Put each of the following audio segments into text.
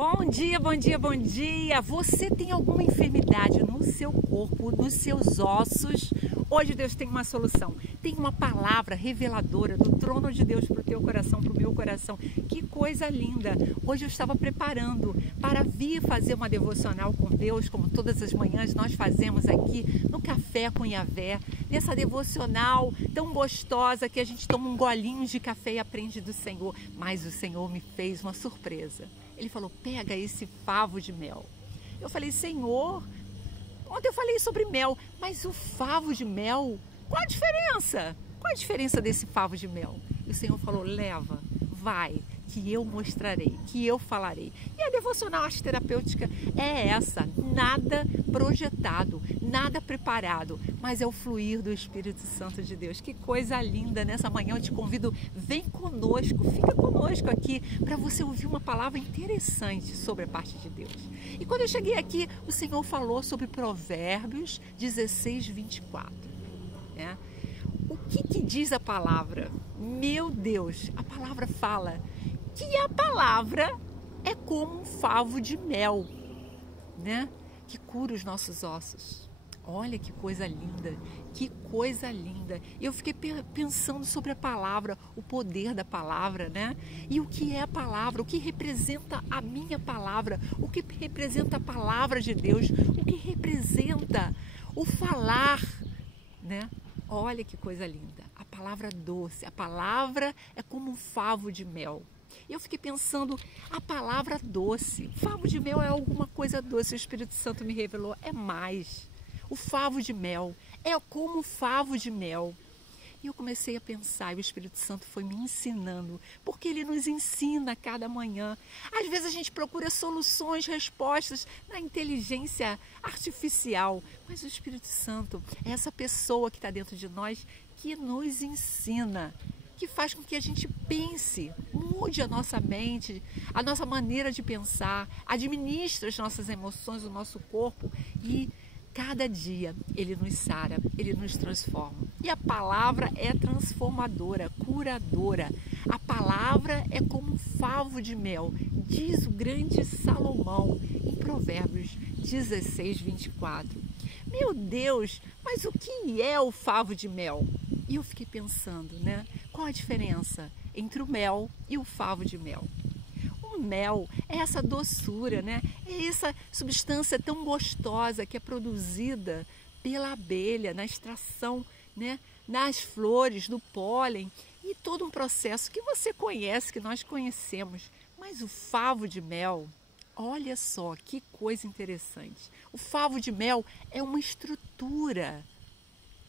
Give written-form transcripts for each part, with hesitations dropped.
Bom dia, bom dia, bom dia! Você tem alguma enfermidade no seu corpo, nos seus ossos? Hoje Deus tem uma solução. Tem uma palavra reveladora do trono de Deus para o teu coração, para o meu coração. Que coisa linda! Hoje eu estava preparando para vir fazer uma devocional com Deus, como todas as manhãs nós fazemos aqui no Café com Yahvé. Nessa devocional tão gostosa que a gente toma um golinho de café e aprende do Senhor. Mas o Senhor me fez uma surpresa. Ele falou, pega esse favo de mel. Eu falei, Senhor, ontem eu falei sobre mel, mas o favo de mel, qual a diferença? Qual a diferença desse favo de mel? E o Senhor falou, leva, vai, que eu mostrarei, que eu falarei. E a devocional arte terapêutica é essa, nada projetado, nada preparado, mas é o fluir do Espírito Santo de Deus. Que coisa linda! Nessa manhã eu te convido, vem conosco, fica conosco aqui para você ouvir uma palavra interessante sobre a parte de Deus. E quando eu cheguei aqui, o Senhor falou sobre Provérbios 16, 24. Né? O que diz a palavra? Meu Deus, a palavra fala que a palavra é como um favo de mel, né? Que cura os nossos ossos. Olha que coisa linda, que coisa linda. Eu fiquei pensando sobre a palavra, o poder da palavra, né? E o que é a palavra, o que representa a minha palavra, o que representa a palavra de Deus, o que representa o falar, né? Olha que coisa linda, a palavra doce, a palavra é como um favo de mel. Eu fiquei pensando, a palavra doce, favo de mel é alguma coisa doce, o Espírito Santo me revelou, é mais. O favo de mel é como o favo de mel. E eu comecei a pensar, e o Espírito Santo foi me ensinando, porque ele nos ensina a cada manhã. Às vezes a gente procura soluções, respostas na inteligência artificial, mas o Espírito Santo é essa pessoa que está dentro de nós que nos ensina, que faz com que a gente pense, mude a nossa mente, a nossa maneira de pensar, administra as nossas emoções, o nosso corpo e cada dia Ele nos sara, Ele nos transforma. E a palavra é transformadora, curadora. A palavra é como um favo de mel, diz o grande Salomão em Provérbios 16, 24. Meu Deus, mas o que é o favo de mel? E eu fiquei pensando, né? Qual a diferença entre o mel e o favo de mel? O mel é essa doçura, né? É essa substância tão gostosa que é produzida pela abelha na extração, né? Nas flores, do pólen e todo um processo que você conhece, que nós conhecemos. Mas o favo de mel, olha só que coisa interessante. O favo de mel é uma estrutura,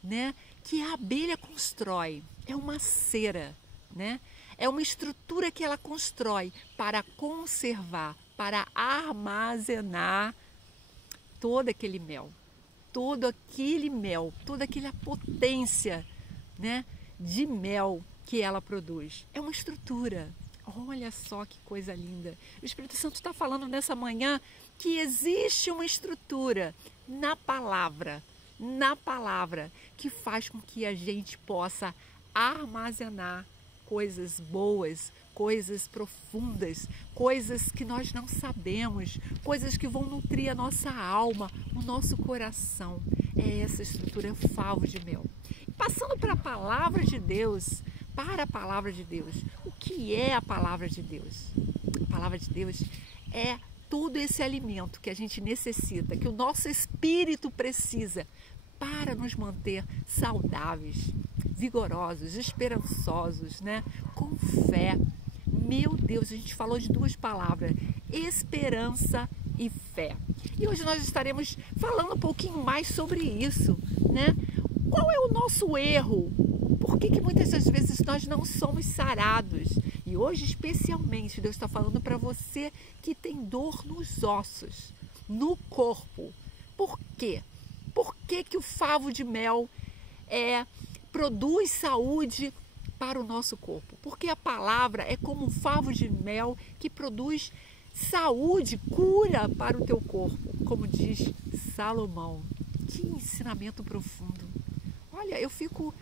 né, que a abelha constrói, é uma cera, né? É uma estrutura que ela constrói para conservar, para armazenar todo aquele mel, toda aquela potência, né, de mel que ela produz. É uma estrutura. Olha só que coisa linda. O Espírito Santo está falando nessa manhã que existe uma estrutura na palavra que faz com que a gente possa armazenar coisas boas, coisas profundas, coisas que nós não sabemos, coisas que vão nutrir a nossa alma, o nosso coração. É essa estrutura favo de mel. Passando para a palavra de Deus, o que é a palavra de Deus? A palavra de Deus é todo esse alimento que a gente necessita, que o nosso espírito precisa para nos manter saudáveis, vigorosos, esperançosos, né? Com fé. Meu Deus, a gente falou de duas palavras, esperança e fé. E hoje nós estaremos falando um pouquinho mais sobre isso, né? Qual é o nosso erro? Por que muitas das vezes nós não somos sarados? E hoje, especialmente, Deus está falando para você que tem dor nos ossos, no corpo. Por quê? Por que o favo de mel produz saúde para o nosso corpo? Porque a palavra é como um favo de mel que produz saúde, cura para o teu corpo, como diz Salomão. Que ensinamento profundo. Olha, eu fico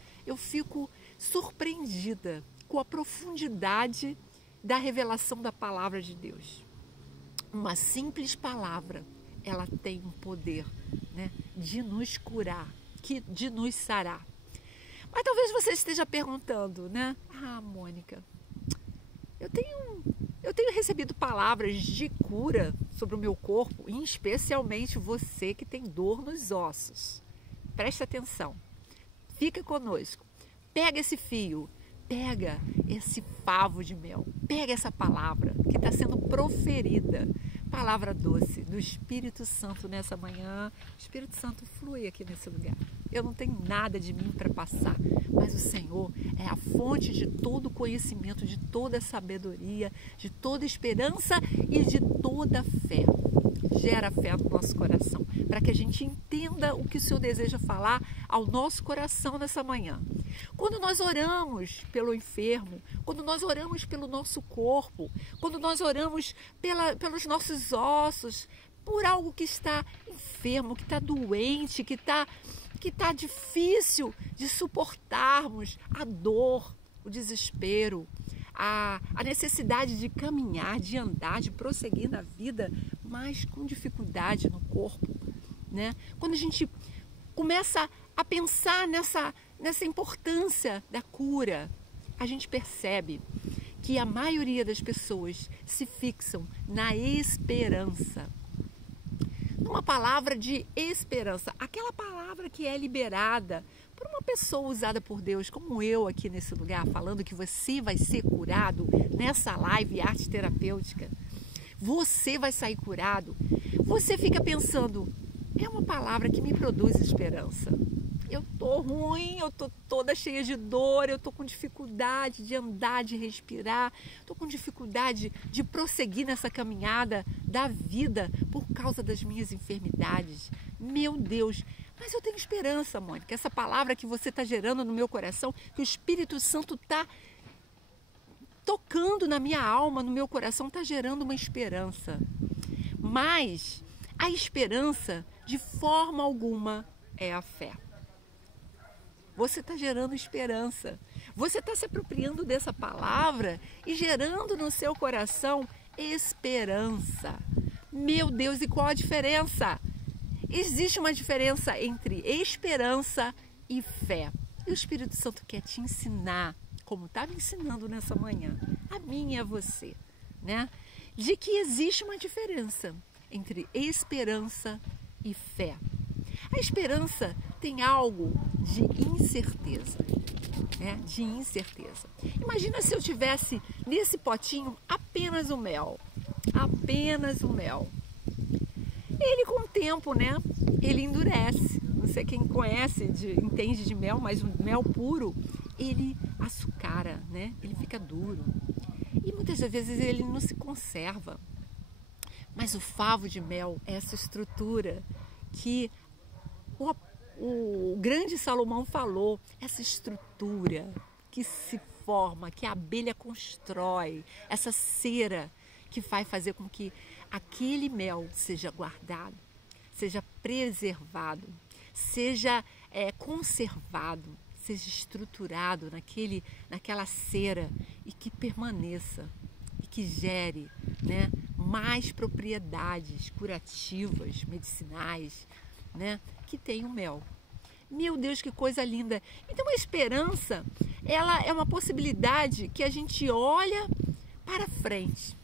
surpreendida com a profundidade da revelação da palavra de Deus. Uma simples palavra, ela tem um poder, né, de nos curar, de nos sarar. Mas talvez você esteja perguntando, né? Ah, Mônica, eu tenho recebido palavras de cura sobre o meu corpo, e especialmente você que tem dor nos ossos. Presta atenção, fica conosco, pega esse fio, pega esse favo de mel, pega essa palavra que está sendo proferida, palavra doce do Espírito Santo nessa manhã. O Espírito Santo flui aqui nesse lugar. Eu não tenho nada de mim para passar, mas o Senhor é a fonte de todo conhecimento, de toda sabedoria, de toda esperança e de toda fé. Gera fé no nosso coração, para que a gente entenda o que o Senhor deseja falar ao nosso coração nessa manhã. Quando nós oramos pelo enfermo, quando nós oramos pelo nosso corpo, quando nós oramos pelos nossos ossos, por algo que está enfermo, que está doente, que está difícil de suportarmos, a dor, o desespero, a necessidade de caminhar, de andar, de prosseguir na vida, mas com dificuldade no corpo, né? Quando a gente começa a pensar nessa importância da cura, a gente percebe que a maioria das pessoas se fixam na esperança. Numa palavra de esperança, aquela palavra que é liberada por uma pessoa usada por Deus, como eu aqui nesse lugar, falando que você vai ser curado nessa live arte terapêutica. Você vai sair curado. Você fica pensando, é uma palavra que me produz esperança. Eu tô ruim, eu tô toda cheia de dor, eu tô com dificuldade de andar, de respirar, tô com dificuldade de prosseguir nessa caminhada da vida por causa das minhas enfermidades. Meu Deus, mas eu tenho esperança, Mônica. Essa palavra que você está gerando no meu coração, que o Espírito Santo está tocando na minha alma, no meu coração, está gerando uma esperança. Mas a esperança, de forma alguma, é a fé. Você está gerando esperança. Você está se apropriando dessa palavra e gerando no seu coração esperança. Meu Deus, e qual a diferença? Existe uma diferença entre esperança e fé. E o Espírito Santo quer te ensinar, como está me ensinando nessa manhã, a mim e a você, né? De que existe uma diferença entre esperança e fé. A esperança tem algo de incerteza, né? De incerteza. Imagina se eu tivesse nesse potinho apenas o mel. Apenas o mel. Ele com o tempo, né? Ele endurece. Não sei quem conhece, entende de mel, mas o mel puro, ele açucara, né? Ele fica duro. E muitas das vezes ele não se conserva. Mas o favo de mel é essa estrutura que o grande Salomão falou, essa estrutura que se forma, que a abelha constrói, essa cera que vai fazer com que aquele mel seja guardado, seja preservado, seja conservado, seja estruturado naquela cera e que permaneça e que gere, né, mais propriedades curativas, medicinais, né, que tem o mel. Meu Deus, que coisa linda! Então a esperança, ela é uma possibilidade que a gente olha para frente.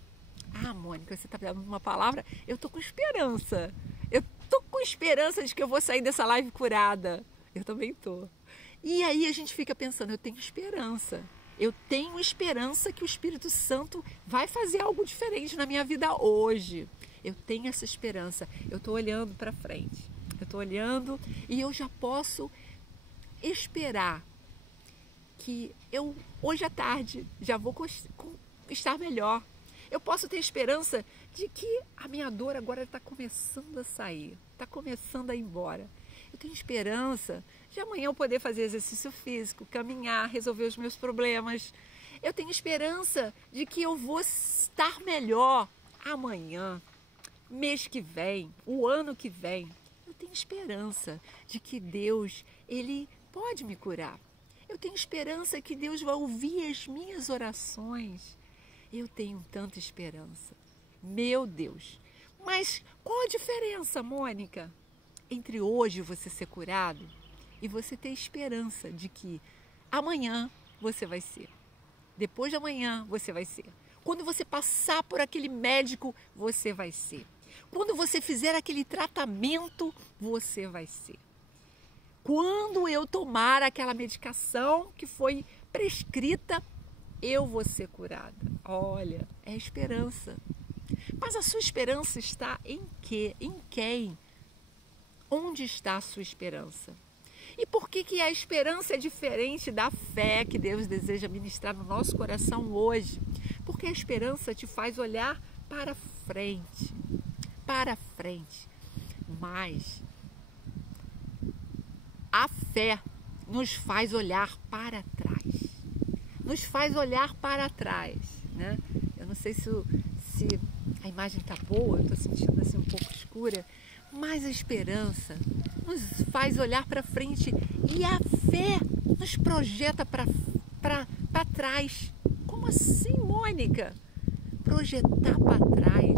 Ah, Mônica, você está dando uma palavra? Eu estou com esperança. Eu estou com esperança de que eu vou sair dessa live curada. Eu também estou. E aí a gente fica pensando, eu tenho esperança. Eu tenho esperança que o Espírito Santo vai fazer algo diferente na minha vida hoje. Eu tenho essa esperança. Eu estou olhando para frente. Eu estou olhando e eu já posso esperar que eu, hoje à tarde, já vou estar melhor. Eu posso ter esperança de que a minha dor agora está começando a sair, está começando a ir embora. Eu tenho esperança de amanhã eu poder fazer exercício físico, caminhar, resolver os meus problemas. Eu tenho esperança de que eu vou estar melhor amanhã, mês que vem, o ano que vem. Eu tenho esperança de que Deus, Ele pode me curar. Eu tenho esperança que Deus vai ouvir as minhas orações. Eu tenho tanta esperança. Meu Deus. Mas qual a diferença, Mônica, entre hoje você ser curado e você ter esperança de que amanhã você vai ser? Depois de amanhã você vai ser. Quando você passar por aquele médico, você vai ser. Quando você fizer aquele tratamento, você vai ser. Quando eu tomar aquela medicação que foi prescrita, eu vou ser curada. Olha, é esperança. Mas a sua esperança está em quê? Em quem? Onde está a sua esperança? E por que a esperança é diferente da fé que Deus deseja ministrar no nosso coração hoje? Porque a esperança te faz olhar para frente. Para frente. Mas a fé nos faz olhar para trás. Nos faz olhar para trás, né? Eu não sei se a imagem está boa, eu estou sentindo assim um pouco escura, mas a esperança nos faz olhar para frente e a fé nos projeta para trás. Como assim, Mônica? Projetar para trás?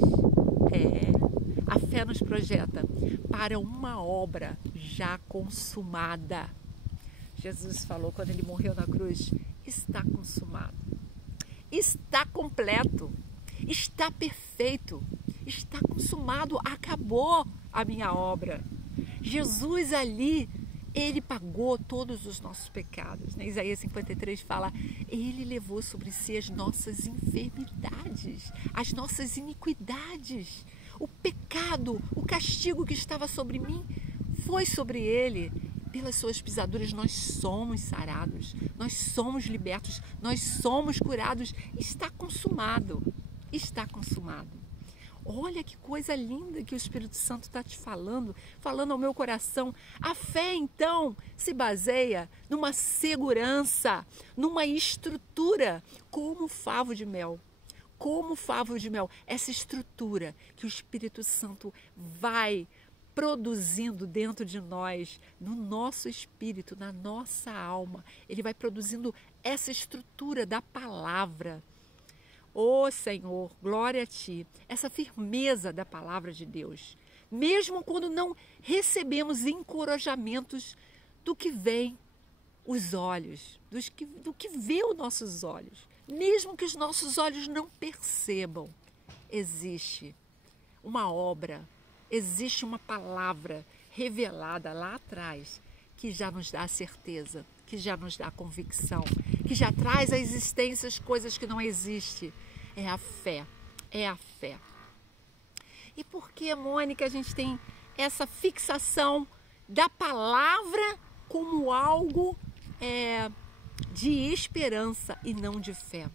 A fé nos projeta para uma obra já consumada. Jesus falou quando ele morreu na cruz, está consumado, está completo, está perfeito, está consumado, acabou a minha obra. Jesus ali, ele pagou todos os nossos pecados. Né? Isaías 53 fala, ele levou sobre si as nossas enfermidades, as nossas iniquidades. O pecado, o castigo que estava sobre mim, foi sobre ele. Pelas suas pisaduras nós somos sarados, nós somos libertos, nós somos curados. Está consumado, está consumado. Olha que coisa linda que o Espírito Santo está te falando ao meu coração. A fé, então, se baseia numa segurança, numa estrutura, como o favo de mel. Como o favo de mel, essa estrutura que o Espírito Santo vai produzindo dentro de nós, no nosso espírito, na nossa alma. Ele vai produzindo essa estrutura da palavra. Ô Senhor, glória a Ti, essa firmeza da palavra de Deus. Mesmo quando não recebemos encorajamentos do que vem os olhos, do que vê os nossos olhos. Mesmo que os nossos olhos não percebam, existe uma obra, existe uma palavra revelada lá atrás que já nos dá a certeza, que já nos dá a convicção, que já traz à existência as coisas que não existem. É a fé, é a fé. E por que, Mônica, a gente tem essa fixação da palavra como algo de esperança e não de fé?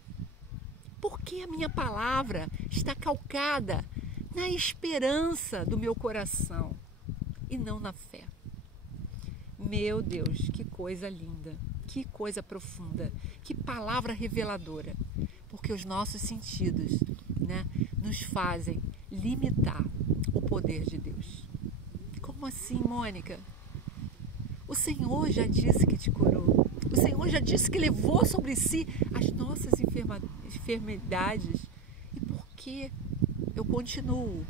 Porque a minha palavra está calcada na esperança do meu coração e não na fé. Meu Deus, que coisa linda, que coisa profunda, que palavra reveladora. Porque os nossos sentidos, né, nos fazem limitar o poder de Deus. Como assim, Mônica? O Senhor já disse que te curou. O Senhor já disse que levou sobre si as nossas enfermidades. E por que eu continuo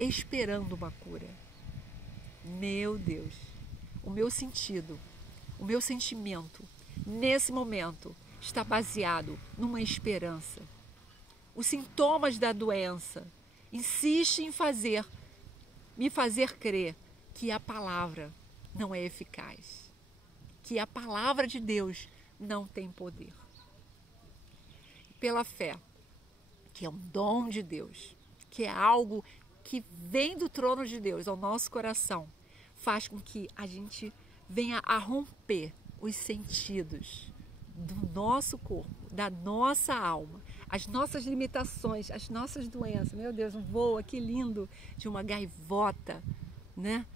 esperando uma cura? Meu Deus, o meu sentido, o meu sentimento, nesse momento, está baseado numa esperança. Os sintomas da doença insistem em me fazer crer que a palavra não é eficaz, que a palavra de Deus não tem poder. Pela fé, que é um dom de Deus, que é algo que vem do trono de Deus ao nosso coração, faz com que a gente venha a romper os sentidos do nosso corpo, da nossa alma, as nossas limitações, as nossas doenças. Meu Deus, um voo aqui lindo de uma gaivota, né?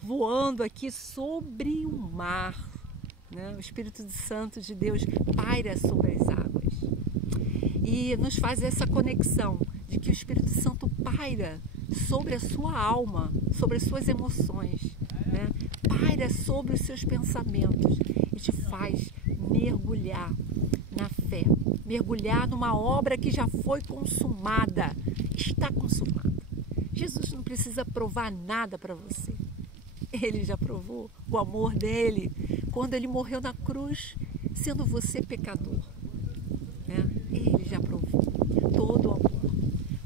Voando aqui sobre o mar, né? O Espírito Santo de Deus paira sobre as águas e nos faz essa conexão de que o Espírito Santo paira sobre a sua alma, sobre as suas emoções, né? Paira sobre os seus pensamentos e te faz mergulhar na fé, mergulhar numa obra que já foi consumada, está consumado. Jesus não precisa provar nada para você. Ele já provou o amor dele quando ele morreu na cruz, sendo você pecador. Ele já provou todo o amor.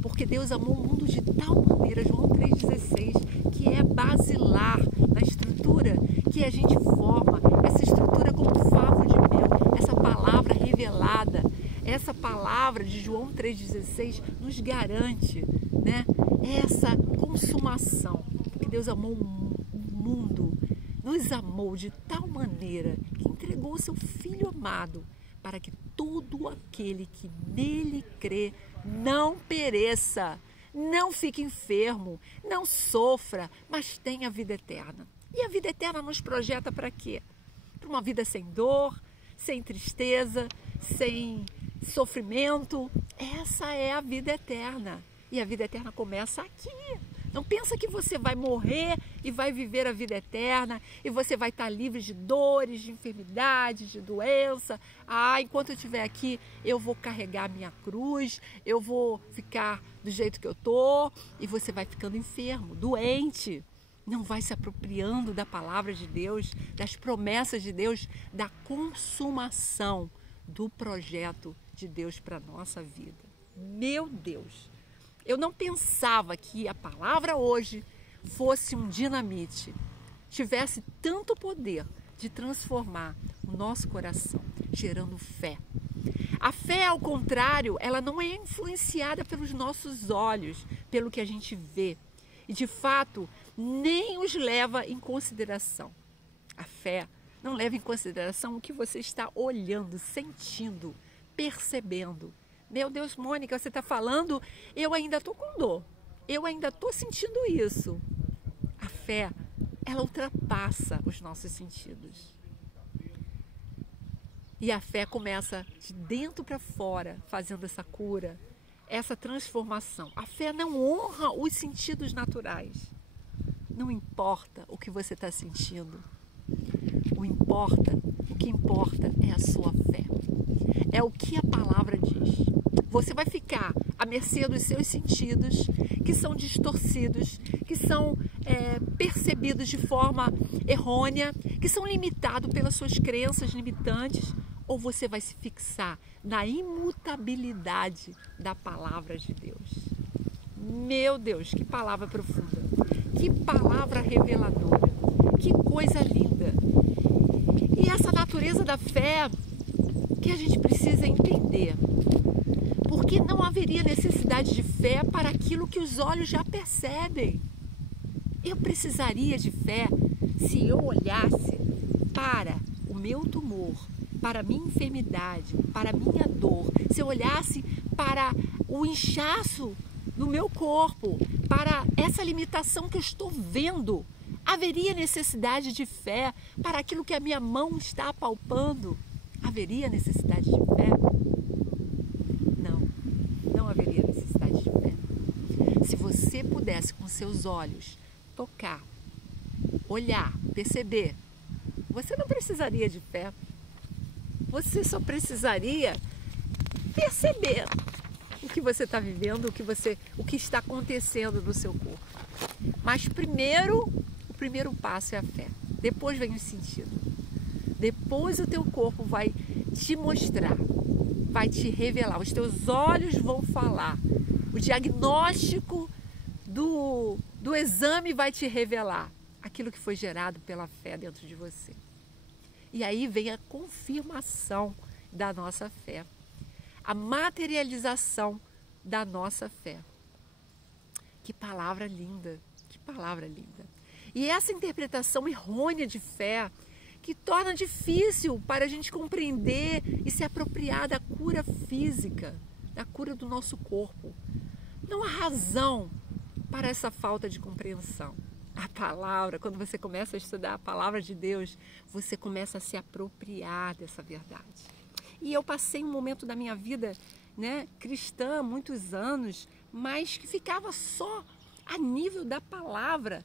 Porque Deus amou o mundo de tal maneira, João 3,16, que é basilar na estrutura que a gente forma, essa estrutura como favo de mel, essa palavra revelada, essa palavra de João 3,16 nos garante, essa consumação. Porque Deus amou o mundo, nos amou de tal maneira que entregou o seu Filho amado para que todo aquele que nele crê não pereça, não fique enfermo, não sofra, mas tenha vida eterna. E a vida eterna nos projeta para quê? Para uma vida sem dor, sem tristeza, sem sofrimento. Essa é a vida eterna. E a vida eterna começa aqui. Não pensa que você vai morrer e vai viver a vida eterna e você vai estar livre de dores, de enfermidades, de doença. Enquanto eu estiver aqui, eu vou carregar a minha cruz, eu vou ficar do jeito que eu estou e você vai ficando enfermo, doente. Não vai se apropriando da palavra de Deus, das promessas de Deus, da consumação do projeto de Deus para a nossa vida. Meu Deus! Eu não pensava que a palavra hoje fosse um dinamite, tivesse tanto poder de transformar o nosso coração, gerando fé. A fé, ao contrário, ela não é influenciada pelos nossos olhos, pelo que a gente vê. E, de fato, nem os leva em consideração. A fé não leva em consideração o que você está olhando, sentindo, percebendo. Meu Deus, Mônica, você está falando, eu ainda estou com dor, eu ainda estou sentindo isso. A fé, ela ultrapassa os nossos sentidos. E a fé começa de dentro para fora, fazendo essa cura, essa transformação. A fé não honra os sentidos naturais. Não importa o que você está sentindo. O que importa é a sua fé. É o que a palavra diz. Você vai ficar à mercê dos seus sentidos, que são distorcidos, que são percebidos de forma errônea, que são limitados pelas suas crenças limitantes, ou você vai se fixar na imutabilidade da palavra de Deus. Meu Deus, que palavra profunda, que palavra reveladora, que coisa linda. E essa natureza da fé que a gente precisa entender, porque não haveria necessidade de fé para aquilo que os olhos já percebem. Eu precisaria de fé se eu olhasse para o meu tumor, para a minha enfermidade, para a minha dor, se eu olhasse para o inchaço no meu corpo, para essa limitação que eu estou vendo. Haveria necessidade de fé para aquilo que a minha mão está apalpando? Haveria necessidade de fé? Não haveria necessidade de fé. Se você pudesse com seus olhos tocar, olhar, perceber, você não precisaria de fé. Você só precisaria perceber o que você está vivendo, o que está acontecendo no seu corpo. Mas primeiro, o primeiro passo é a fé. Depois vem o sentido. Depois o teu corpo vai te mostrar, vai te revelar. Os teus olhos vão falar. O diagnóstico do exame vai te revelar aquilo que foi gerado pela fé dentro de você. E aí vem a confirmação da nossa fé, a materialização da nossa fé. Que palavra linda, que palavra linda. E essa interpretação errônea de fé que torna difícil para a gente compreender e se apropriar da cura física, da cura do nosso corpo. Não há razão para essa falta de compreensão. A palavra, quando você começa a estudar a palavra de Deus, você começa a se apropriar dessa verdade. E eu passei um momento da minha vida, cristã, muitos anos, mas que ficava só a nível da palavra,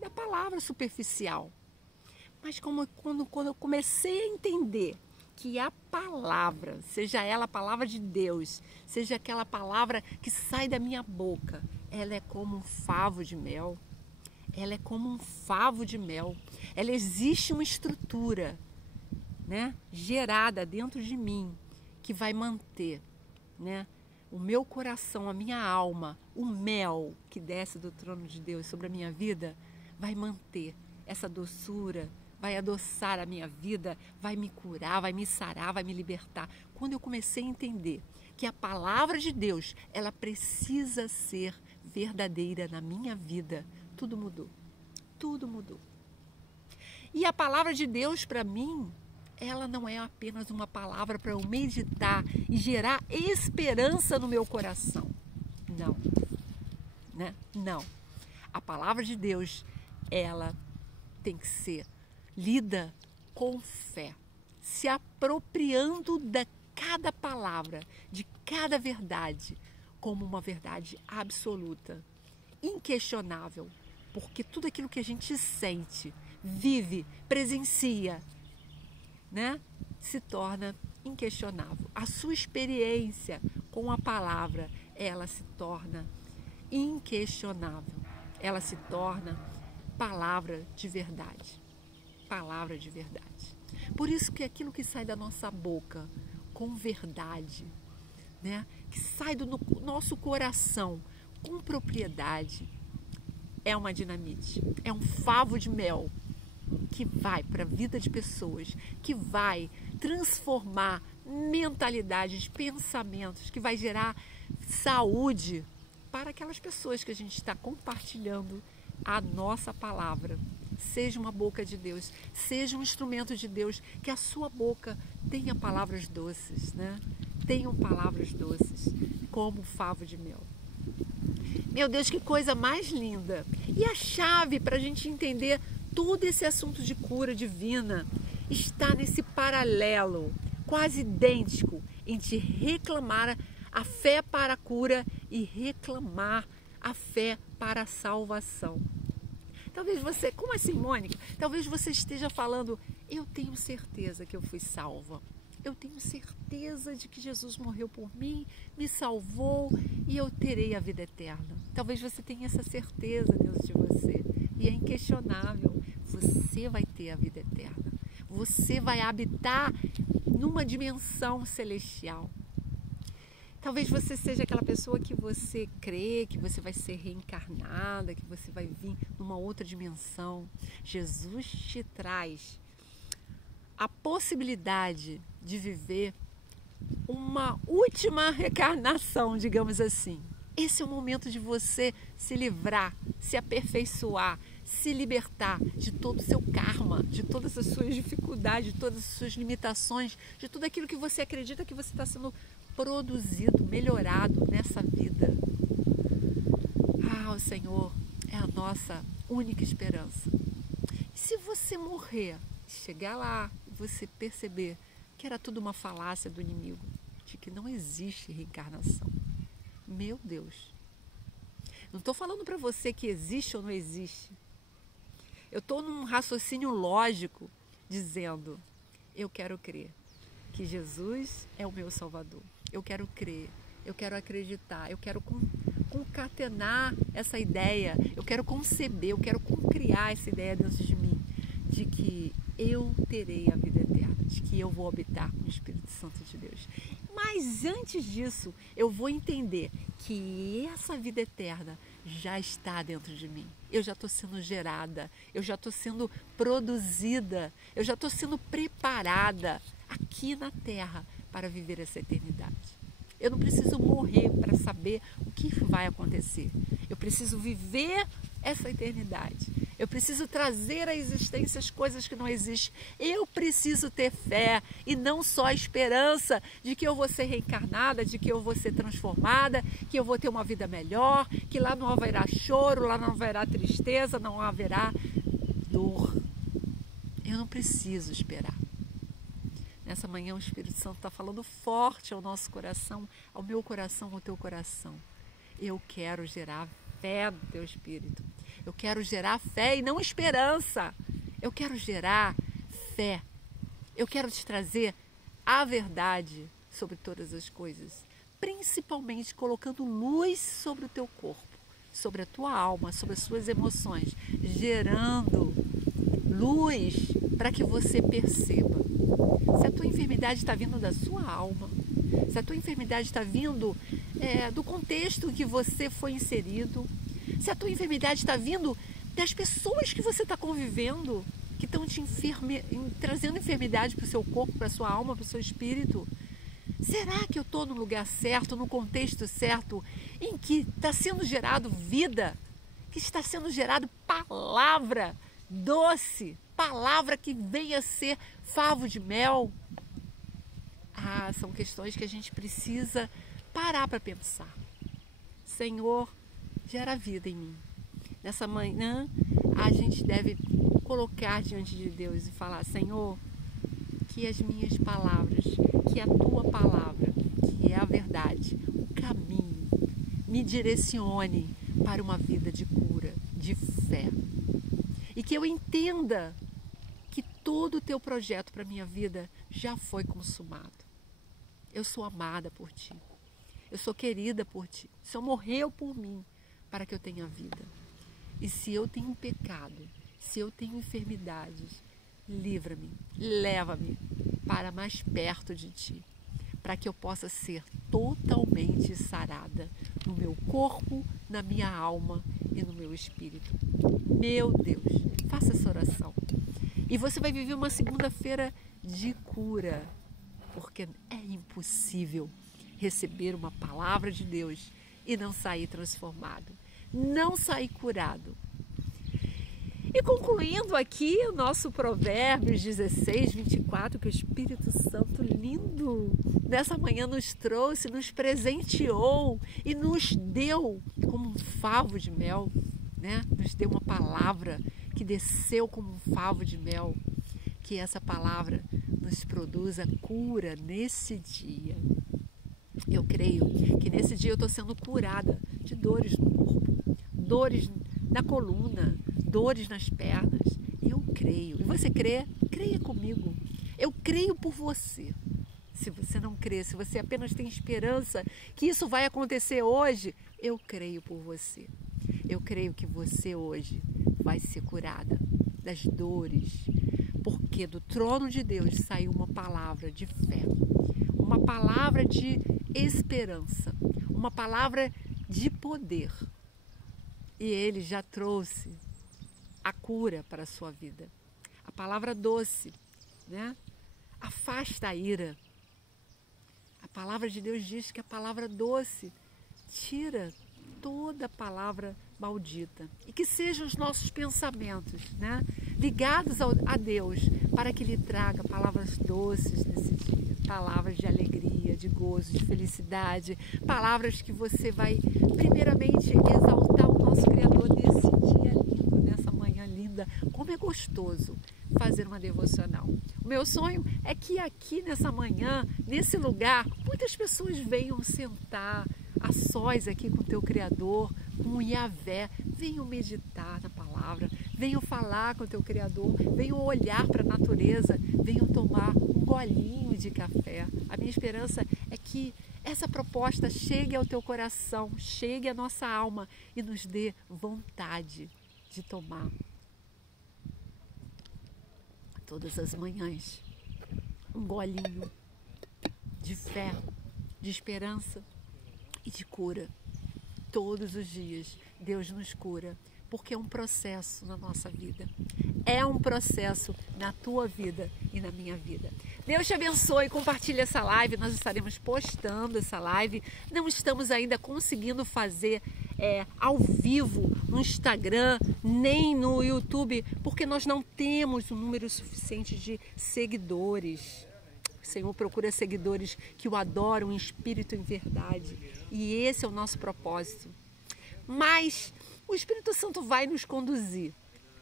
da palavra superficial. Mas quando eu comecei a entender que a palavra, seja ela a palavra de Deus, seja aquela palavra que sai da minha boca, ela é como um favo de mel. Ela é como um favo de mel. Ela existe uma estrutura, né, gerada dentro de mim que vai manter, né, o meu coração, a minha alma, o mel que desce do trono de Deus sobre a minha vida, vai manter essa doçura, vai adoçar a minha vida, vai me curar, vai me sarar, vai me libertar. Quando eu comecei a entender que a palavra de Deus, ela precisa ser verdadeira na minha vida, tudo mudou. Tudo mudou. E a palavra de Deus para mim, ela não é apenas uma palavra para eu meditar e gerar esperança no meu coração. Não. Né? Não. A palavra de Deus, ela tem que ser lida com fé, se apropriando de cada palavra, de cada verdade, como uma verdade absoluta, inquestionável, porque tudo aquilo que a gente sente, vive, presencia, né, se torna inquestionável. A sua experiência com a palavra, ela se torna inquestionável. Ela se torna palavra de verdade. Palavra de verdade. Por isso que aquilo que sai da nossa boca com verdade, né, que sai do nosso coração com propriedade, é uma dinamite, é um favo de mel que vai para a vida de pessoas, que vai transformar mentalidades, pensamentos, que vai gerar saúde para aquelas pessoas que a gente está compartilhando a nossa palavra. Seja uma boca de Deus, seja um instrumento de Deus, que a sua boca tenha palavras doces, né? Tenham palavras doces, como o favo de mel. Meu Deus, que coisa mais linda! E a chave para a gente entender todo esse assunto de cura divina está nesse paralelo, quase idêntico, entre reclamar a fé para a cura e reclamar a fé para a salvação. Talvez você, como assim, Mônica? Talvez você esteja falando, eu tenho certeza que eu fui salva. Eu tenho certeza de que Jesus morreu por mim, me salvou e eu terei a vida eterna. Talvez você tenha essa certeza dentro de você. E é inquestionável. Você vai ter a vida eterna. Você vai habitar numa dimensão celestial. Talvez você seja aquela pessoa que você crê que você vai ser reencarnada, que você vai vir numa outra dimensão. Jesus te traz a possibilidade de viver uma última reencarnação, digamos assim. Esse é o momento de você se livrar, se aperfeiçoar, se libertar de todo o seu karma, de todas as suas dificuldades, de todas as suas limitações, de tudo aquilo que você acredita que você está sendo produzido, melhorado nessa vida. Ah, o Senhor é a nossa única esperança. E se você morrer, chegar lá e você perceber que era tudo uma falácia do inimigo, de que não existe reencarnação. Meu Deus. Não estou falando para você que existe ou não existe. Eu estou num raciocínio lógico dizendo, eu quero crer que Jesus é o meu Salvador. Eu quero crer, eu quero acreditar, eu quero concatenar essa ideia, eu quero conceber, eu quero criar essa ideia dentro de mim, de que eu terei a vida eterna, de que eu vou habitar com o Espírito Santo de Deus. Mas antes disso, eu vou entender que essa vida eterna já está dentro de mim. Eu já estou sendo gerada, eu já estou sendo produzida, eu já estou sendo preparada aqui na Terra para viver essa eternidade. Eu não preciso morrer para saber o que vai acontecer. Eu preciso viver essa eternidade. Eu preciso trazer à existência as coisas que não existem. Eu preciso ter fé e não só a esperança de que eu vou ser reencarnada, de que eu vou ser transformada, que eu vou ter uma vida melhor, que lá não haverá choro, lá não haverá tristeza, não haverá dor. Eu não preciso esperar. Nessa manhã o Espírito Santo está falando forte ao nosso coração, ao meu coração, ao teu coração. Eu quero gerar fé do teu Espírito. Eu quero gerar fé e não esperança. Eu quero gerar fé. Eu quero te trazer a verdade sobre todas as coisas, principalmente colocando luz sobre o teu corpo, sobre a tua alma, sobre as suas emoções, gerando luz para que você perceba se a tua enfermidade está vindo da sua alma, se a tua enfermidade está vindo do contexto em que você foi inserido, se a tua enfermidade está vindo das pessoas que você está convivendo, que estão te trazendo enfermidade para o seu corpo, para a sua alma, para o seu espírito. Será que eu estou no lugar certo, no contexto certo, em que está sendo gerado vida, que está sendo gerado palavra doce, palavra que venha a ser favo de mel? São questões que a gente precisa parar para pensar. Senhor, gera vida em mim. Nessa manhã, a gente deve colocar diante de Deus e falar: Senhor, que as minhas palavras, que a tua palavra, que é a verdade, o caminho, me direcione para uma vida de cura, de fé. E que eu entenda que todo o teu projeto para a minha vida já foi consumado. Eu sou amada por ti. Eu sou querida por ti. O Senhor morreu por mim para que eu tenha vida. E se eu tenho pecado, se eu tenho enfermidades, livra-me, leva-me para mais perto de ti, para que eu possa ser totalmente sarada no meu corpo, na minha alma e no meu espírito. Meu Deus, faça essa oração. E você vai viver uma segunda-feira de cura, porque é impossível receber uma palavra de Deus e não sair transformado, não sair curado. E concluindo aqui o nosso Provérbios 16, 24, que o Espírito Santo lindo nessa manhã nos trouxe, nos presenteou e nos deu como um favo de mel, né? Nos deu uma palavra que desceu como um favo de mel, que essa palavra nos produza cura nesse dia. Eu creio que nesse dia eu estou sendo curada de dores no corpo, dores na coluna, dores nas pernas. Eu creio. E você crê? Creia comigo. Eu creio por você. Se você não crê, se você apenas tem esperança que isso vai acontecer hoje, eu creio por você. Eu creio que você hoje vai ser curada das dores, porque do trono de Deus saiu uma palavra de fé, uma palavra de esperança, uma palavra de poder. E Ele já trouxe a cura para a sua vida. A palavra doce, né? Afasta a ira. A palavra de Deus diz que a palavra doce tira toda a palavra maldita. E que sejam os nossos pensamentos, né, ligados a Deus, para que Ele traga palavras doces nesse dia. Palavras de alegria, de gozo, de felicidade. Palavras que você vai, primeiramente, exaltar o nosso Criador nesse dia lindo, nessa manhã linda. Como é gostoso fazer uma devocional. O meu sonho é que aqui nessa manhã, nesse lugar, muitas pessoas venham sentar a sós aqui com o teu Criador, com o Yahvé, venham meditar na palavra, venham falar com o teu Criador, venham olhar para a natureza, venham tomar um golinho de café. A minha esperança é que essa proposta chegue ao teu coração, chegue à nossa alma e nos dê vontade de tomar todas as manhãs um golinho de fé, de esperança e de cura. Todos os dias Deus nos cura, porque é um processo na nossa vida. É um processo na tua vida e na minha vida. Deus te abençoe, compartilha essa live, nós estaremos postando essa live. Não estamos ainda conseguindo fazer ao vivo no Instagram, nem no YouTube, porque nós não temos um número suficiente de seguidores. O Senhor procura seguidores que o adoram em espírito e em verdade. E esse é o nosso propósito. Mas o Espírito Santo vai nos conduzir,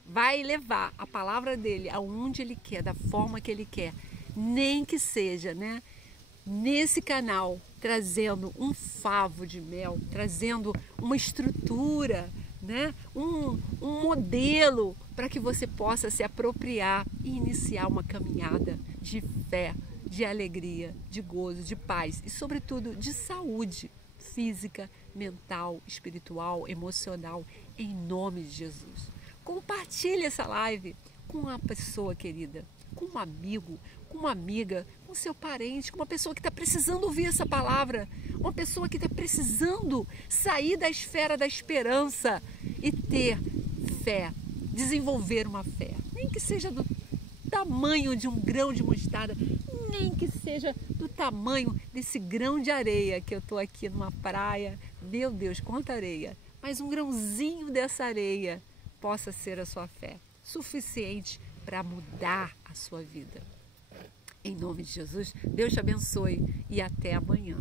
vai levar a palavra dele aonde ele quer, da forma que ele quer. Nem que seja, né, nesse canal, trazendo um favo de mel, trazendo uma estrutura, né, um modelo para que você possa se apropriar e iniciar uma caminhada de fé, de alegria, de gozo, de paz e, sobretudo, de saúde física, mental, espiritual, emocional, em nome de Jesus. Compartilhe essa live com uma pessoa querida, com um amigo, com uma amiga, com seu parente, com uma pessoa que está precisando ouvir essa palavra, uma pessoa que está precisando sair da esfera da esperança e ter fé, desenvolver uma fé, nem que seja do tamanho de um grão de mostarda, nem que seja do tamanho desse grão de areia que eu estou aqui numa praia. Meu Deus, quanta areia! Mas um grãozinho dessa areia possa ser a sua fé, suficiente para mudar a sua vida. Em nome de Jesus, Deus te abençoe e até amanhã.